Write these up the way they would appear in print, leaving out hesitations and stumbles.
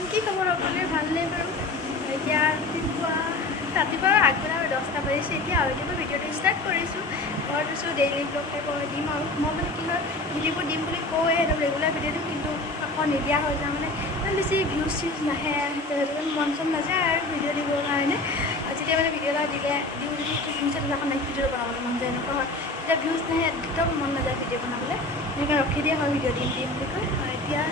Everyone কি খবৰ সকলোৰে ভালনে বাৰু এতিয়া ৰাতিপুৱা আগবেলা 10টা বাজিছে এতিয়া আৰু এতিয়া ভিডিঅ'টো ষ্টাৰ্ট কৰিছোঁ ঘৰত আছোঁ ডেইলি ব্লগ টাইপৰ দিম আৰু মই মানে কি হয় ভিডিঅ'বোৰ দিম বুলি কওঁৱে একদম ৰেগুলাৰ ভিডিঅ' দিম কিন্তু আকৌ নিদিয়া হৈ যায় মানে ইমান বেছি ভিউজ চিউজ নাহে সেইটো মন চন নাযায় আৰু ভিডিঅ' দিবৰ কাৰণে যেতিয়া মানে ভিডিঅ' এটা দিওঁ যদি আকৌ নেক্সট ভিডিঅ' বনাবলৈ মন যায় এনেকুৱা হয় তেতিয়া ভিউজ নাহে একদম মন নাযায় ভিডিঅ' বনাবলৈ এনেকৈ ৰখি দিয়া হয় ভিডিঅ' দিম বুলি কয় এতিয়া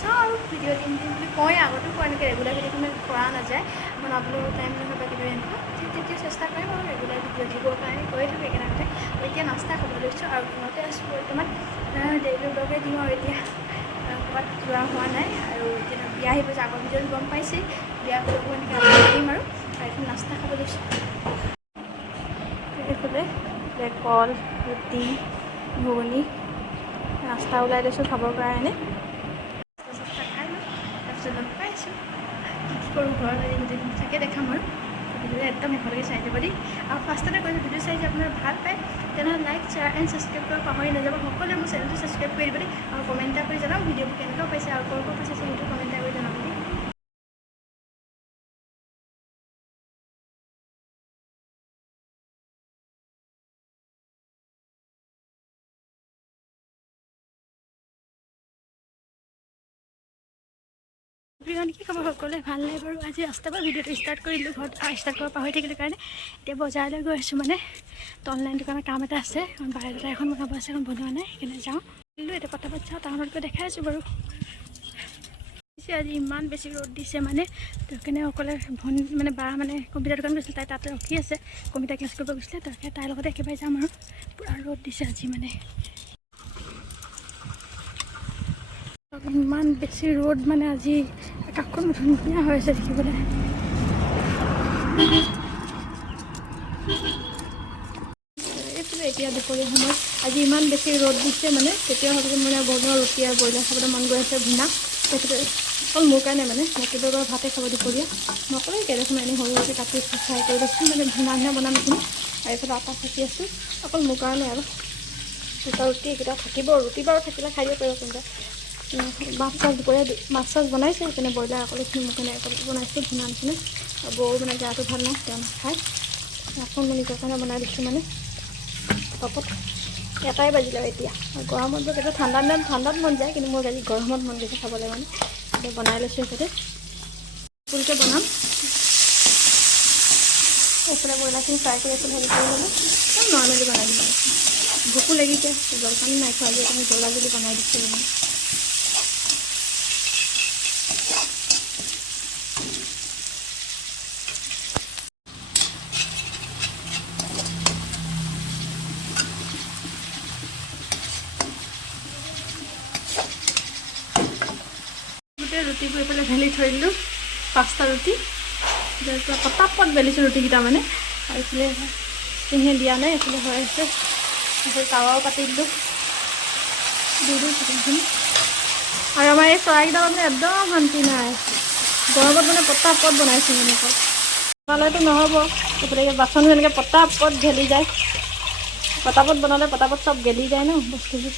চাওঁ ভিডিঅ' দিম বুলি কয় আগতো কয় এনেকৈ ৰেগুলাৰ ভিডিঅ' মানে কৰা নাযায় বনাবলৈও টাইম নহয় বা কিবা এনেকুৱা তেতিয়া চেষ্টা কৰিম আৰু ৰেগুলাৰ ভিডিঅ' দিবৰ কাৰণে গৈয়ে থাকোঁ একেলগতে এতিয়া নাস্তা খাব লৈছোঁ আৰু ঘৰতে আছোঁ বৰ্তমান ডেইলি ব্লগে দিওঁ আৰু এতিয়া ক'ৰবাত যোৱা হোৱা নাই আৰু এতিয়া বিয়া আহি পাইছে আগৰ ভিডিঅ'ত গম পাইছেই বিয়া কৰিব এনেকৈ দিম আৰু এখন নাস্তা খাব লৈছোঁ এইফালে কল ৰুটি ঘুগুনি নাস্তা ওলাই লৈছোঁ খাবৰ কাৰণে খাই লওঁ তাৰপিছত লগ পাইছোঁ কি কৰোঁ ঘৰত আজি গোটেই চাগে দেখাম আৰু ভিডিঅ'টো একদম শেষলৈকে চাই যাব দেই আৰু ফাৰ্ষ্টতে কৈছোঁ ভিডিঅ' চাই যদি আপোনাৰ ভাল পায় তেনেহ'লে লাইক শ্বেয়াৰ এণ্ড ছাবস্ক্ৰাইব কৰিব পাহৰি নাযাব সকলোৱে মোৰ চেনেলটো ছাবস্ক্ৰাইব কৰি দিব দেই আৰু কমেণ্ট এটা কৰি জনাওক ভিডিঅ'বোৰ কেনেকুৱা পাইছে আৰু ক'ৰ পাইছে সেইটো কমেণ্ট এটা কৰি জনাব দেই কি খবৰ সকলোৱে ভাল নাই বাৰু আজি ৰাস্তাৰ পৰা ভিডিঅ'টো ষ্টাৰ্ট কৰিলোঁ ঘৰত ষ্টাৰ্ট কৰিব পাহৰি থাকিলোঁ কাৰণে এতিয়া বজাৰলৈ গৈ আছোঁ মানে অনলাইন দোকানৰ কাম এটা আছে বায়'ডাটা এখন বনাব আছে এখন বনোৱা নাই সেইকাৰণে যাওঁ কিন্তু এতিয়া পটাপট যাওঁ টাউনত গৈ দেখাই আছোঁ বাৰু আজি ইমান বেছি ৰ'দ দিছে মানে সেইকাৰণে অকলে ভনী মানে বা মানে কম্পিউটাৰ দোকান গৈছিলে তাই তাতে ৰখি আছে কম্পিউটাৰ ক্লাছ কৰিব গৈছিলে তাইৰ লগতে একেবাৰে যাম আৰু পূৰা ৰ'দ দিছে আজি মানে ইমান বেছি ৰ'দ মানে আজি আকাশখন ধুনীয়া হৈ আছে দেখিবলৈ এইফালে এতিয়া দুপৰীয়া সময়ত আজি ইমান বেছি ৰ'দ দিছে মানে তেতিয়া ভাবিছোঁ মানে বনোৱা ৰুটি আৰু ব্ৰইলাৰ খাবলৈ মন গৈ আছে ভুনা তেখেতে অকল মোৰ কাৰণে মানে মই কেতিয়াবা ভাতে খাব দুপৰীয়া নকৰোঁ কেইডোখৰমান এনেই সৰু সৰুকৈ কাটি ফ্ৰাই কৰি লৈছোঁ মানে ভুনা বনাম এইখিনি আৰু এইফালে আটা চাকি আছোঁ অকল মোৰ কাৰণে আৰু দুটা ৰুটি এইকেইটা থাকিব ৰুটি বাৰু থাকিলে খাই দিব পাৰিব কোনোবা মাছ চাছ দুপৰীয়া মাছ চাছ বনাইছে সেইকাৰণে ব্ৰইলাৰ অকল এইখিনি মোৰ কাৰণে অকল বনাইছোঁ ভুনা নিচিনা আৰু বৌ মানে গাটো ভাল নাই তেওঁ নাখায় অকণ মই নিজৰ কাৰণে বনাই দিছোঁ মানে পাপত 1টাই বাজিলে এতিয়া আৰু গৰমত বাৰু কেতিয়াবা ঠাণ্ডাত মন যায় কিন্তু মোৰ আজি গৰমত মন গৈছে খাবলৈ মানে এতিয়া বনাই লৈছোঁ সেইতে ফুলকৈ বনাম এইফালে ব্ৰইলাৰখিনি ফ্ৰাই কৰি আছোঁ ভাজি কৰি ল'লোঁ নৰ্মেলি বনাই দিব ভোকো লাগিছে জলপানো নাই খোৱা যে সেইকাৰণে জ্বলা যদি বনাই দিছোঁ মানে ৰুটিবোৰ এইফালে ঢালি থৈ দিলোঁ 5টা ৰুটি পটাপট বেলিছোঁ ৰুটিকেইটা মানে আৰু এইফালে চিঙে দিয়া নাই এইফালে হৈ আছে এইফালে টাৱাও পাতি দিলোঁ দি দিওঁ চিকেনখিনি আৰু আমাৰ এই চৰাইকেইটা মানে একদম শান্তি নাই গৰমত মানে পটাপট বনাইছোঁ মানে বনালেতো নহ'ব গতিকে বাচন এনেকৈ পটাপট গেলি যায় পটাপট বনালে পটাপট চব গেলি যায় ন বস্তুবোৰ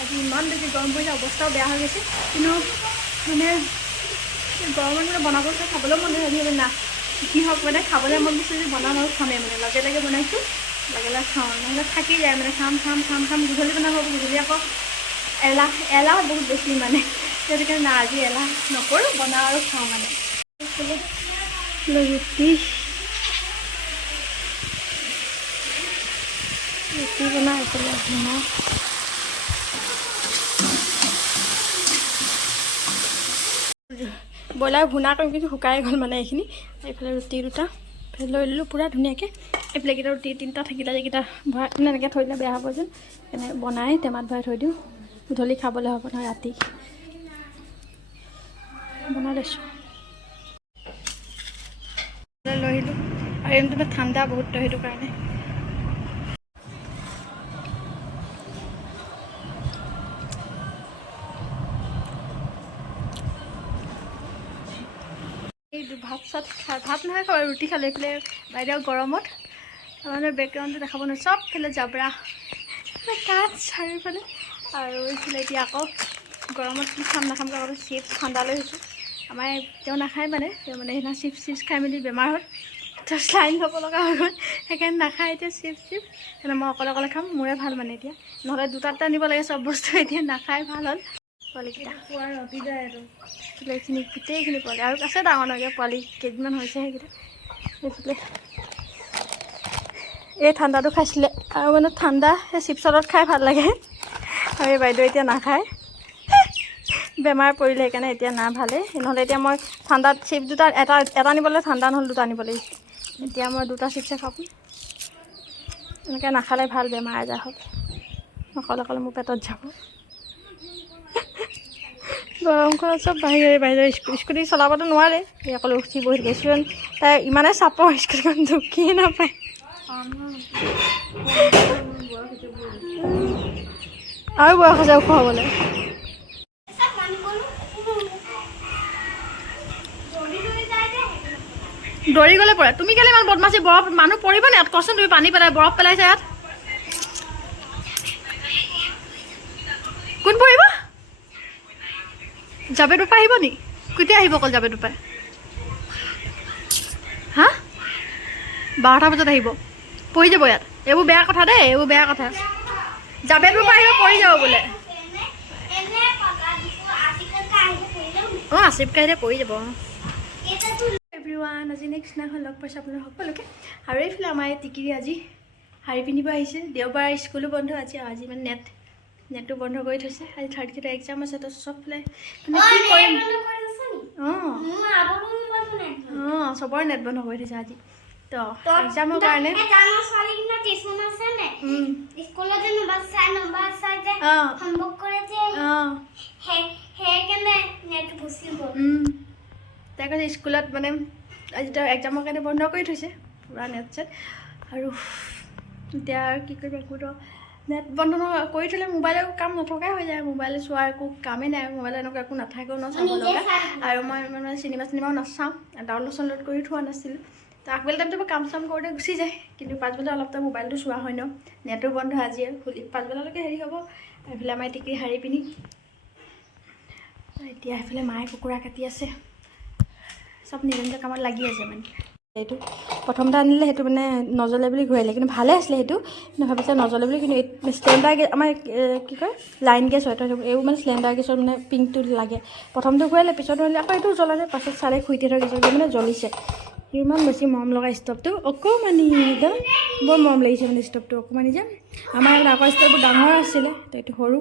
আজি ইমান বেছি গৰম পৰিছে অৱস্থাও বেয়া হৈ গৈছে কিন্তু মানে গৰমত মানে বনাব খাবলৈও মন যায় আজি না কি হওক মানে খাবলৈ মন গৈছে যদি বনাম আৰু খামেই মানে লগে লগে বনাইছোঁ লগে লগে খাওঁ নহ'লে থাকি যায় মানে খাম গধূলি বনাব গধূলি আকৌ এলাহ বহুত বেছি মানে সেইটো কাৰণে না আজি এলাহ নকৰোঁ বনাওঁ আৰু খাওঁ মানে ৰুটি বনাওঁ এইফালে বনাওঁ ব্ৰইলাৰ ভুনা কৰিম কিন্তু শুকাই গ'ল মানে এইখিনি এইফালে ৰুটি দুটা লৈ ল'লোঁ পূৰা ধুনীয়াকৈ এইফালে এইকেইটা ৰুটি 3টা থাকিলে এইকেইটা ভৰাই মানে এনেকৈ থৈ দিলে বেয়া হ'ব যেন এনে বনাই টেমাত ভৰাই থৈ দিওঁ গধূলি খাবলৈ হ'ব নহয় ৰাতি বনাই লৈছোঁ লৈ আহিলোঁ আৰু এইটো ঠাণ্ডা বহুত সেইটো কাৰণে এই ভাত নহয় খাব ৰুটি খালে এইফালে বাইদেউ গৰমত মানে বেকগ্ৰাউণ্ডটো দেখাব নোৱাৰোঁ চবফালে জাবৰা কাঠ চাৰিওফালে আৰু এইফালে এতিয়া আকৌ গৰমত কি খাম নাখাম আকৌ চিপছ ঠাণ্ডা লৈ আহিছোঁ আমাৰ তেওঁ নাখায় মানে তেওঁ মানে সেইদিনা চিপছ খাই মেলি বেমাৰ হ'ল তো শ্লাইন ল'ব লগা হৈ গ'ল সেইকাৰণে নাখায় এতিয়া চিপছ সেইকাৰণে মই অকলে অকলে খাম মোৰে ভাল মানে এতিয়া নহ'লে দুটা নিব লাগে চব বস্তু এতিয়া নাখায় ভাল হ'ল পোৱালিকেইটা খোৱাৰ ৰখি যায় আৰু এইখিনি গোটেইখিনি পোৱালি আৰু আছে ডাঙৰ ডাঙৰকৈ পোৱালি কেইদিনমান হৈছে সেইকেইটা এইফালে এই ঠাণ্ডাটো খাইছিলে আৰু মানে ঠাণ্ডা সেই চিপছৰ লগত খাই ভাল লাগে আৰু এই বাইদেউ এতিয়া নাখায় বেমাৰ পৰিলে সেইকাৰণে এতিয়া না ভালেই নহ'লে এতিয়া মই ঠাণ্ডাত চিপছ দুটা এটা নিবলৈ ঠাণ্ডা নহ'লে দুটা নিব লাগিব এতিয়া মই দুটা চিপছে খাব এনেকৈ নাখালে ভাল বেমাৰ আজাৰ হ'ব অকলে অকলে মোৰ পেটত যাব গৰমখনত চব বাহিৰে স্কুটি চলাবতো নোৱাৰে এই অকলে উঠি বহি থাকে ষ্টুডেণ্ট তাই ইমানে চাপৰ স্কুটিখন ঢুকিয়ে নাপায় আৰু বয়স আছে ওখ হ'বলৈ দৌৰি গ'লে পৰে তুমি কেলে ইমান বদমাছি বৰফ মানুহ পৰিব নে ইয়াত কচোন তুমি পানী পেলাই বৰফ পেলাইছা ইয়াত কোন পৰিব জাবেদুপা আহিব নি কেতিয়া আহিব অকল জাবেদুপাই হা 12টা বজাত আহিব পৰি যাব ইয়াত এইবোৰ বেয়া কথা দেই এইবোৰ বেয়া কথা জাবেদুপা আহিব পৰি যাব বোলে অঁ আছিফ কাহিলে পৰি যাব এভৰিৱান আজি নেক্সট দিনাখন লগ পাইছোঁ আপোনাৰ সকলোকে আৰু এইফালে আমাৰ এই টিকিৰি আজি শাৰী পিন্ধিব আহিছে দেওবাৰ স্কুলো বন্ধ আজি মানে নেটটো বন্ধ কৰি থৈছে আজি 3rd গ্ৰেডৰ এক্সাম আছে তো চবফালে অঁ চবৰে নেট বন্ধ কৰি থৈছে আজি তো এক্সামৰ কাৰণে তাই কৈছে স্কুলত মানে আজি তেওঁ এক্সামৰ কাৰণে বন্ধ কৰি থৈছে পূৰা নেট চেট আৰু এতিয়া কি কৰিব একোতো নেট বন্ধ কৰি থ'লে মোবাইলৰ কাম নথকাই হৈ যায় মোবাইল চোৱাৰ একো কামেই নাই মোবাইল এনেকুৱা একো নাথাকেও ন চাব লগা আৰু মই মানে চিনেমাও নাচাওঁ ডাউনলোড কৰি থোৱা নাছিলোঁ তো আগবেলা টাইমটো মই কাম চাম কৰোঁতে গুচি যায় কিন্তু পাছবেলা অলপ টাইম মোবাইলটো চোৱা হয় ন নেটো বন্ধ আজি পাছবেলালৈকে হেৰি হ'ব এইফালে আমাৰ টিকিৰি শাৰী পিন্ধি এতিয়া এইফালে মায়ে কুকুৰা কাটি আছে চব নিজৰ নিজৰ কামত লাগি আছে মানে এইটো প্ৰথমতে আনিলে সেইটো মানে নজ্বলে বুলি ঘূৰাইলে কিন্তু ভালে আছিলে সেইটো কিন্তু ভাবিছে নজ্বলে বুলি কিন্তু চিলিণ্ডাৰ গেছ আমাৰ কি কয় লাইন গেছ হয় তো এইবোৰ মানে চিলিণ্ডাৰ গেছৰ মানে পিংকটো লাগে প্ৰথমটো ঘূৰাইলে পিছত হ'লে আকৌ এইটো জ্বলালে পাছত চালে খুইতে থকা গেছৰ মানে জ্বলিছে ইমান বেছি মৰম লগা ষ্টভটো অকণমানি একদম বৰ মৰম লাগিছে মানে ষ্টভটো অকণমানি যে আমাৰ মানে আগৰ ষ্টভটো ডাঙৰ আছিলে তো এইটো সৰু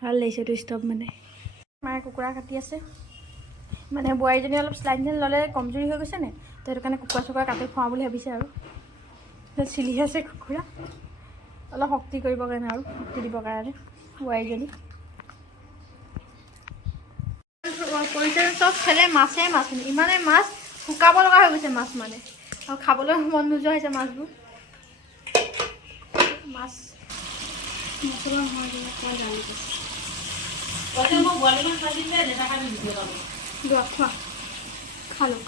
ভাল লাগিছে এইটো ষ্টভ মানে মায়ে কুকুৰা কাটি আছে মানে বোৱাৰীজনী অলপ শ্লাইন ল'লে কমজুৰি হৈ গৈছে নে তো সেইটো কাৰণে কুকুৰা চুকুৰা কাটি খুৱাওঁ বুলি ভাবিছে আৰু চিলি আছে কুকুৰা অলপ শক্তি কৰিবৰ কাৰণে আৰু শক্তি দিবৰ কাৰণে বোৱাৰীজনী কৰিছে চব খেলে মাছ ইমানে মাছ শুকাব লগা হৈ গৈছে মাছ মানে আৰু খাবলৈ মন নোযোৱা হৈছে মাছবোৰ মাছ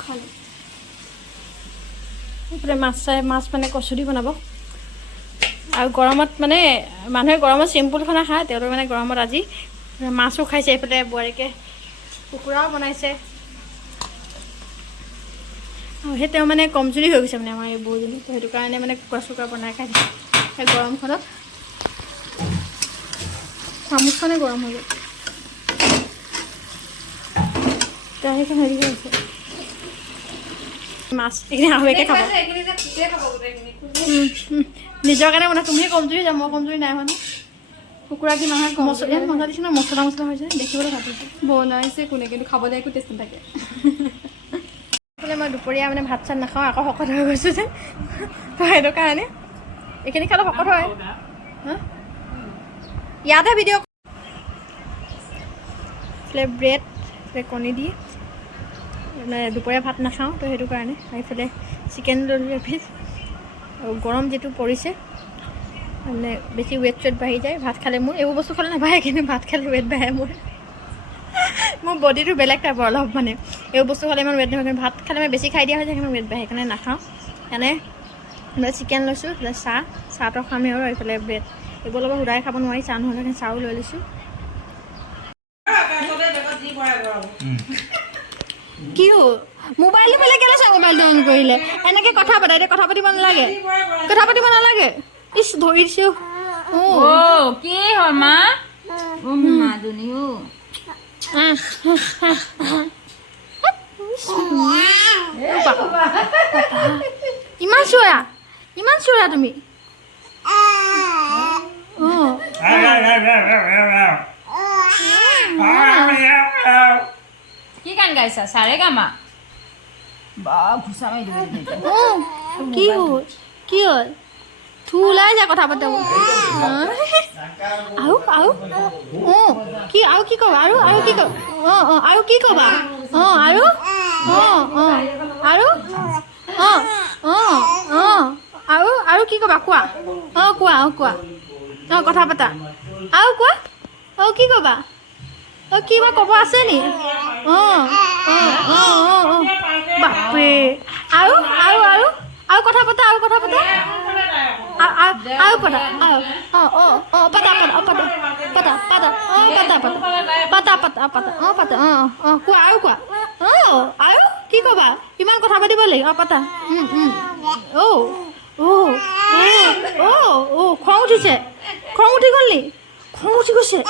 খালোঁ এইফালে মাছ মানে কচুৰি বনাব আৰু গৰমত মানে মানুহে গৰমত চিম্পুল খানা খায় তেওঁলোকে মানে গৰমত আজি মাছো খাইছে এইফালে বোৱাৰীকে কুকুৰাও বনাইছে সেই তেওঁ মানে কমজুৰি হৈ গৈছে মানে আমাৰ এই বৌজনী তো সেইটো কাৰণে মানে কুকুৰা চুকুৰা বনাই খাই সেই গৰমখনত চামুচখনে গৰম হৈ গ'ল সেইখন হেৰি হৈ আছে মাছ এইখিনি শাহুৱেকে খাব নিজৰ কাৰণে মানে তুমিয়ে কমজুৰি যাম মই কমজুৰি নাই মানে কুকুৰা কি নহয় মছলা দিছে ন মছলা হৈছে দেখিবলৈ ভাল হৈছে বনাইছে কোনে কিন্তু খাবলৈ একো টেষ্ট নাথাকে মই দুপৰীয়া মানে ভাত চাত নাখাওঁ আকৌ শকত হৈ গৈছোঁ যে তো সেইটো কাৰণে এইখিনি খালে শকত হয় ইয়াতহে ভিডিঅ' ব্ৰেড কণী দি মানে দুপৰীয়া ভাত নাখাওঁ তো সেইটো কাৰণে এইফালে চিকেন লৈ এপিচ আৰু গৰম যিটো পৰিছে মানে বেছি ৱেট চুৱেট বাঢ়ি যায় ভাত খালে মোৰ এইবোৰ বস্তু খালে নাবাঢ়ে কিন্তু ভাত খালে ৱেট বাঢ়ে মোৰ বডিটো বেলেগ টাইপৰ অলপ মানে এইবোৰ বস্তু খালে ইমান ৱেট নাবাঢ়ে ভাত খালে মানে বেছি খাই দিয়া হৈ যায় সেইকাৰণে ৱেট বাঢ়ে সেইকাৰণে নাখাওঁ এনে মই চিকেন লৈছোঁ, চাহটো খামেই আৰু এইফালে ব্ৰেড। এইবোৰ লগত সুদাই খাব নোৱাৰি, চাহ নহ'লে চাহো লৈ লৈছোঁ। কি মোবাইলটো পেলাই কেলৈ চাই মোবাইলটো অন কৰিলে? এনেকৈ কথা পাতা, এতিয়া কথা পাতিব নালাগে, কথা পাতিব নালাগে। ইচ ধৰি দিছোঁ। কি হ'ল মা? মাজনী ইমান চিঞৰা তুমি। কি গান গাইছা? চাৰে গামা বা ঘুচা মাৰি দিব। কি হ'ল ওলাই যা কথা পাতা। আৰু কি ক'বা? আৰু কি ক'বা? আৰু কি ক'বা? আৰু কি ক'বা? কোৱা। কোৱা কথা পাতা। আৰু কোৱা। কি ক'বা? কিবা ক'ব আছে নি? বাপৰে। আৰু কথা পাতা। আৰু পাতা। কোৱা। আৰু কি ক'বা? ইমান কথা পাতিব লাগিব। পাতা। খং উঠিছে? খং উঠি গ'ল নি? খং উঠি গৈছে?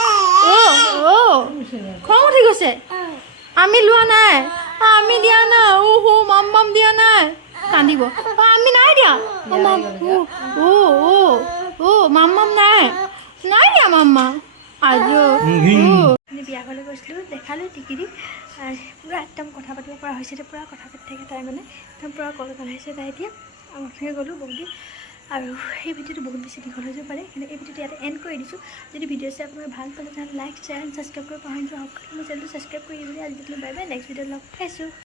খং উঠি গৈছে? আমি লোৱা নাই, আমি দিয়া নাই। মাম দিয়া নাই, কান্দিব। আমি নাই দিয়া। মাম নাই দিয়া মাম্মা। বিয়া ঘৰলৈ গৈছিলোঁ, দেখালোঁ টিকিৰি পূৰা একদম কথা পাতিব পৰা হৈছে। এতিয়া পূৰা কথা পাতি থাকে তাই, মানে একদম পূৰা কল হৈছে তাই। এতিয়া আমাৰখিনি গ'লোঁ বহুত। আৰু এই ভিডিঅ'টো বহুত বেছি দীঘল হৈ যাব পাৰে, কিন্তু এই ভিডিঅ'টো ইয়াতে এণ্ড কৰি দিছোঁ। যদি ভিডিঅ' চাই আপোনালোকে ভাল পালে তেনেহ'লে লাইক, শ্বেয়াৰ এণ্ড ছাবস্ক্ৰাইব কৰিব পাহৰি যোৱা। সকলোৱে মোৰ চেনেলটো ছাবস্ক্ৰাইব কৰি দিবলৈ। আজি বাই বাই, নেক্সট ভিডিঅ'ত লগ পাইছোঁ।